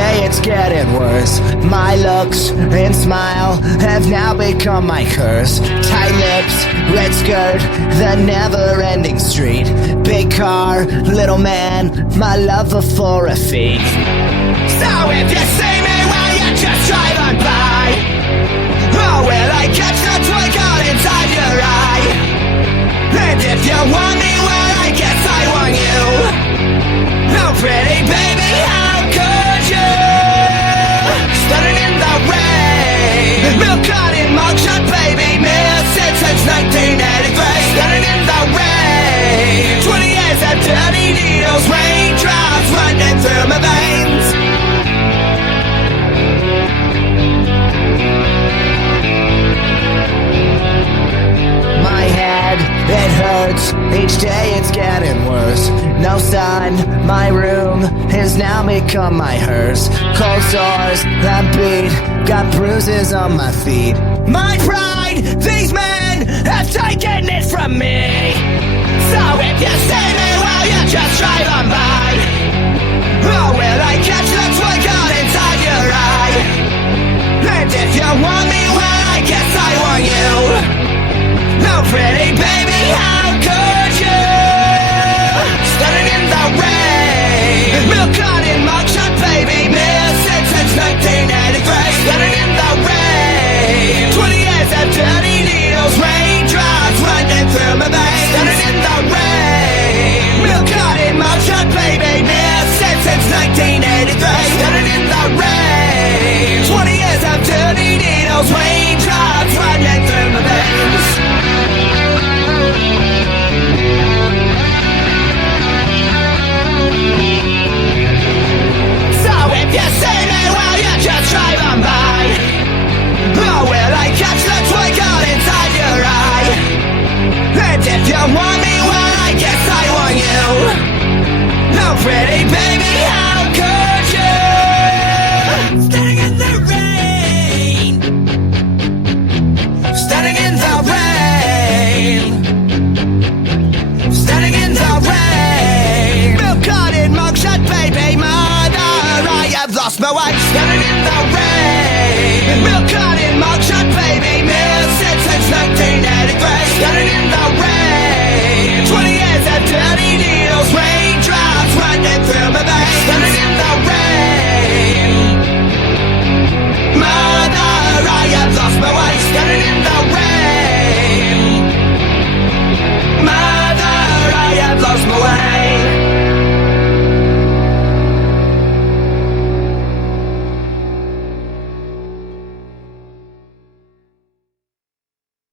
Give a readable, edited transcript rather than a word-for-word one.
day it's getting worse. My looks and smile have now become my curse. Tight lips, red skirt, the never-ending street. Big car, little man, my love for a feat. So if you see me while you're just driving by, oh, will I catch the twinkle inside your eye? And if you want me, well, I guess I want you. Oh, pretty baby, how could you? Standing in the rain, milk carton, mugshot, baby, missing since 1983. Standing in the rain, 20 years of dirty needles, raindrops running through my veins. My head, it hurts, each day it's getting worse. No sun, my room has now become my hearse. Cold sores, I'm beat, got bruises on my feet. My pride, these men have taken it from me. So if you see me while you're just driving by, oh, will I catch the twinkle inside your eye? And if you want me, well, I guess I want you. Oh, pretty baby, how could you? Standing in the rain, milk carton, mugshot, baby, missing since 1983. Standing in the rain, 20 years of dirty needles, raindrops running through my veins. Standing in the rain, milk carton, mugshot, baby, missing since 1983. Standing in the rain, 20 years of dirty needles, raindrops running through my veins. If you see me while you're just driving by, oh, will I catch the twinkle inside your eye? And if you want me, well, I guess I want you. Oh, pretty baby, how could you? Standing in the rain, standing in the rain, standing in the rain, milk carton, mugshot, baby, I've lost my way. Standing in the rain, milk carton, mugshot, baby, missing since 1983. Standing in the rain.